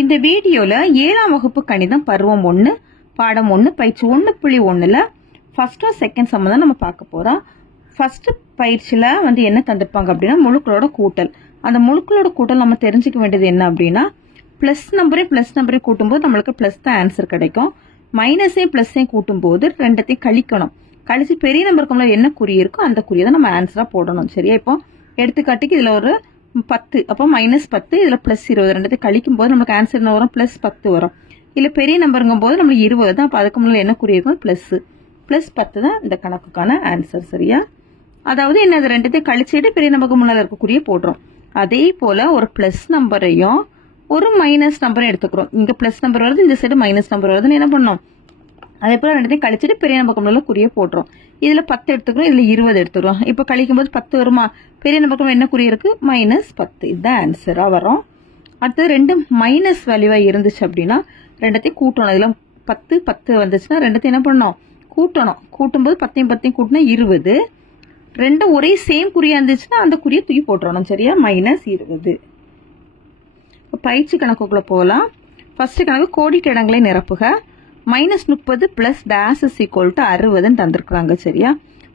இந்த வீடியோல 7ஆம் வகுப்பு கணிதம் பருவம் 1 பாடம் 1 பயிற்சி 1.1ல ஃபர்ஸ்டும் செகண்ட் சம் தான் நம்ம பார்க்க போறோம். ஃபர்ஸ்ட் பயிற்சியில என்ன தந்திருப்பாங்க அப்படின்னா முழுக்களோட கூட்டல். அந்த முழுக்களோட கூட்டல் நம்ம தெரிஞ்சுக்க வேண்டியது என்ன அப்படின்னா பிளஸ் நம்பரையும் கூட்டும்போது நம்மளுக்கு பிளஸ் தான் ஆன்சர் கிடைக்கும். மைனஸையும் பிளஸையும் கூட்டும்போது ரெண்டத்தையும் கழிக்கணும். கழிச்சு பெரிய நம்பருக்கு என்ன குறி இருக்கோ அந்த குறியை தான் நம்ம ஆன்சரா போடணும். சரியா? இப்போ எடுத்துக்காட்டுக்கு இதுல ஒரு 10 அப்போ -10 இதுல +20 ரெண்டத்தையும் கழிக்கும் போது நமக்கு ஆன்சர் என்ன வரும்? +10 வரும். இல்ல பெரிய நம்பருங்கும் போது நம்மளுக்கு 20 தான். அப்ப அதுக்கு முன்னாடி என்ன குறி இருக்கும்? +10 தான் இந்த கணக்குக்கான ஆன்சர். சரியா? அதாவது என்ன ரெண்டத்தையும் கழிச்சுட்டு பெரிய நம்பருக்கு முன்னால இருக்கக்கூடிய போடுறோம். அதே போல ஒரு பிளஸ் நம்பரையும் ஒரு மைனஸ் நம்பரையும் எடுத்துக்கிறோம். இங்க பிளஸ் நம்பர் வருது, இந்த சைடு மைனஸ் நம்பர் வருதுன்னு என்ன பண்ணோம்? அதே போல ரெண்டத்தையும் கழிச்சுட்டு பெரிய நம்பருக்கு முன்னால குறிய போடுறோம். இதுல 10 எடுத்துக்கிறோம், இதுல 20 எடுத்துக்கிறோம். இப்ப கழிக்கும் போது 10 வருமா? பெரிய நம்பருக்கு என்ன குறி இருக்கு? -10. இதுதான் ஆன்சரா வரும். அடுத்தது ரெண்டு மைனஸ் வேல்யூவா இருந்துச்சு அப்படின்னா ரெண்டத்தையும் கூட்டணும். இதுல 10 வந்துச்சுன்னா ரெண்டத்தையும் என்ன பண்ணணும்? கூட்டணும். கூட்டும்போது 10 கூட்டினா 20. ரெண்டும் ஒரே சேம் குறியா இருந்துச்சுன்னா அந்த குறியை தூக்கி போட்டுறணும். சரியா? -20. பயிற்சி கணக்குக்குள்ள போகலாம். ஃபர்ஸ்ட் கணக்கு கோடிட்ட இடங்களை நிரப்புக. -30 plus dash is equal to 60 தந்திருக்கிறாங்க. சரியா?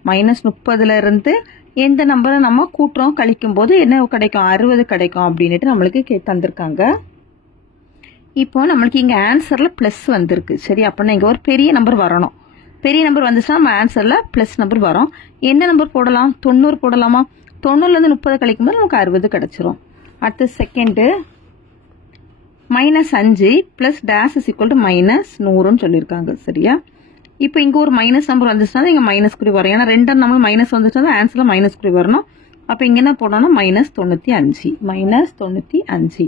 -30ல இருந்து எந்த நம்பரை நம்ம கூட்டுறோம் கழிக்கும் போது என்ன கிடைக்கும்? 60 கிடைக்கும் அப்படின்ட்டு நம்மளுக்கு தந்திருக்காங்க. இப்போ நம்மளுக்கு இங்க ஆன்சர்ல பிளஸ் வந்திருக்கு. சரி, அப்படின்னா இங்க ஒரு பெரிய நம்பர் வரணும். பெரிய நம்பர் வந்துச்சுன்னா நம்ம ஆன்சர்ல பிளஸ் நம்பர் வரும். என்ன நம்பர் போடலாம்? 90 போடலாமா? 90ல இருந்து 30 கழிக்கும் போது நமக்கு 60 கிடைச்சிரும். அடுத்து second -5 plus dash is equal to -100ன்னு சொல்லியிருக்காங்க. சரியா? இப்போ இங்க ஒரு மைனஸ் நம்பர் வந்துச்சுன்னா இங்க மைனஸ் குறி வரும். ஏன்னா ரெண்டு நம்பர் மைனஸ் வந்துச்சுன்னா ஆன்சர்ல மைனஸ் குறி வரணும். அப்ப இங்க என்ன போடணும்? -95. -95.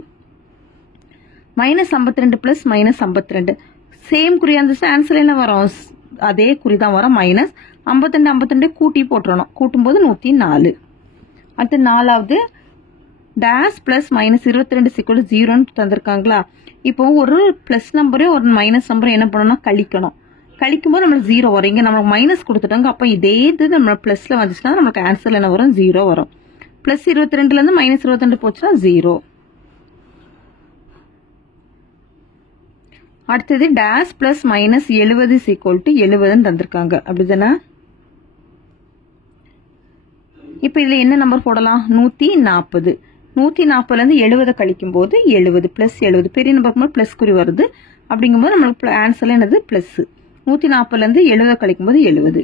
-52 பிளஸ் -52 சேம் குறியா இருந்துச்சுன்னா ஆன்சர்ல என்ன வரும்? அதே குறி தான் வரும். -52 கூட்டி போட்டுறணும். கூட்டும் போது 104. அடுத்து நாலாவது டேஷ் பிளஸ் -22 = 0ன்னு தந்திருக்காங்களா? இப்போ ஒரு பிளஸ் நம்பரையும் ஒரு மைனஸ் நம்பரையும் என்ன பண்ணணும்? கழிக்கணும். கழிக்கும் போது நம்மளுக்கு 0 வரும். இங்க நம்ம மைனஸ் கொடுத்துட்டாங்க. அப்ப இதே இது நம்ம பிளஸ்ல வந்துச்சுன்னா நமக்கு ஆன்சர்ல என்ன வரும்? 0 வரும். +22ல இருந்து -22 போச்சுன்னா 0. அடுத்தது டேஷ் பிளஸ் -70 = 70ன்னு தந்திருக்காங்க. அப்படிதானே? இப்ப இதுல என்ன நம்பர் போடலாம்? 140. 140ல இருந்து 70 கழிக்கும் போது 70 +70 பெரிய நம்பருக்கு பிளஸ் குறி வருது. அப்படிங்கும்போது நம்மளுக்கு ஆன்சர்ல என்னது? பிளஸ். 140ல இருந்து 70 கழிக்கும் போது 70.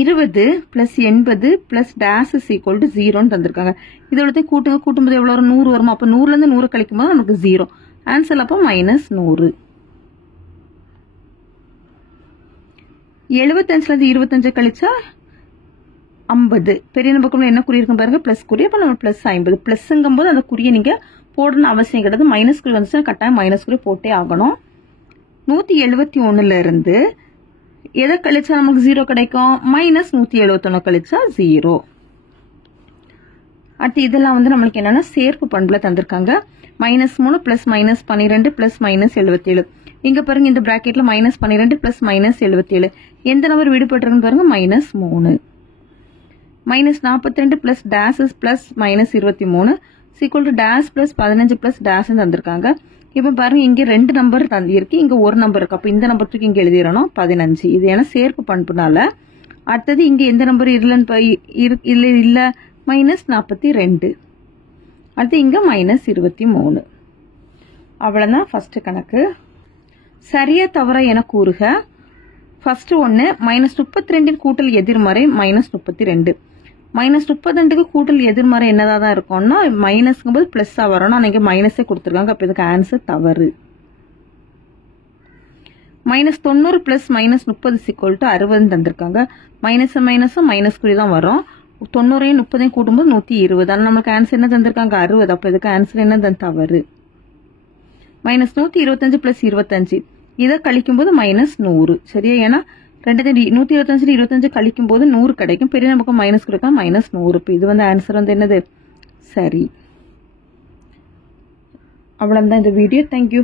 20 plus 80 plus dash is equal to 0ன்னு தந்திருக்காங்க. இதோட கூட்டும்போது எவ்வளவு வரும்? 100 வருமா? அப்ப 100ல இருந்து 100 கழிக்கும் போது நமக்கு 0. ஆன்சர் அப்போ -100. 75ல இருந்து 25 கழிச்சா 50. பெரிய நம்பருக்கு என்ன குறி இருக்கும் பாருங்க? பிளஸ் குறி. அப்ப நம்ம +50. பிளஸ்ங்கும் போது அந்த குறியை நீங்க போடணும் அவசியம் கிடையாது. மைனஸ் குறி வந்துச்சுன்னா கட்டாயம் மைனஸ் குறி போட்டே ஆகணும். 171ல இருந்து எதை கழிச்சா நமக்கு 0 கிடைக்கும்? -171 கழிச்சா 0. அடுத்து இதெல்லாம் நம்மளுக்கு என்னன்னா சேர்ப்பு பண்புல தந்திருக்காங்க. -3 பிளஸ் -12 பிளஸ் -77. இங்க பாருங்க இந்த பிராக்கெட்ல -12 பிளஸ் -77 எந்த நம்பர் விடுபட்டிருக்குன்னு பாருங்க? -3. -42 plus dash plus -23 equal to dash plus 15 plus dash தந்திருக்காங்க. இப்ப பாருங்க இங்க ரெண்டு நம்பர் தந்திருக்கு, இங்க ஒரு நம்பர் இருக்கு. அப்ப இந்த நம்பர் தூக்கி இங்க எழுதிடணும் 15. இது ஏன்னா சேர்ப்பு பண்புனால. அடுத்தது இங்க எந்த நம்பர் இல்ல -42. அடுத்து இங்க -23. அவ்வளவுதான் ஃபர்ஸ்ட் கணக்கு. சரியா தவறா என கூறுக. ஃபர்ஸ்ட் ஒன்னு -32 கூட்டல் எதிர்மறை -32. -32க்கு கூட்டல் எதிர்மறை என்னதான் இருக்கும்னா மைனஸ்ங்கும் போது பிளஸ்ஸா வரணும். ஆனா இங்க மைனஸே கொடுத்துருக்காங்க. அப்ப இதுக்கு ஆன்சர் தவறு. -90 பிளஸ் -30 = 60 தந்திருக்காங்க. மைனஸும் மைனஸ் குறி தான் வரும். 90யும் 30யும் கூட்டும்போது 120. ஆனா நமக்கு ஆன்சர் என்ன தந்திருக்காங்க? 60. அப்ப இதுக்கு ஆன்சர் என்ன? தவறு. -125 பிளஸ் 25 இதை கழிக்கும் போது -100. சரியா? ஏன்னா 125 25 கழிக்கும் போது 100 கிடைக்கும். பெரிய நமக்கு மைனஸ் கொடுக்கலாம் -100. இப்போ இது ஆன்சர் என்னது? சரி. அவ்வளவுதான் இந்த வீடியோ. தேங்க்யூ.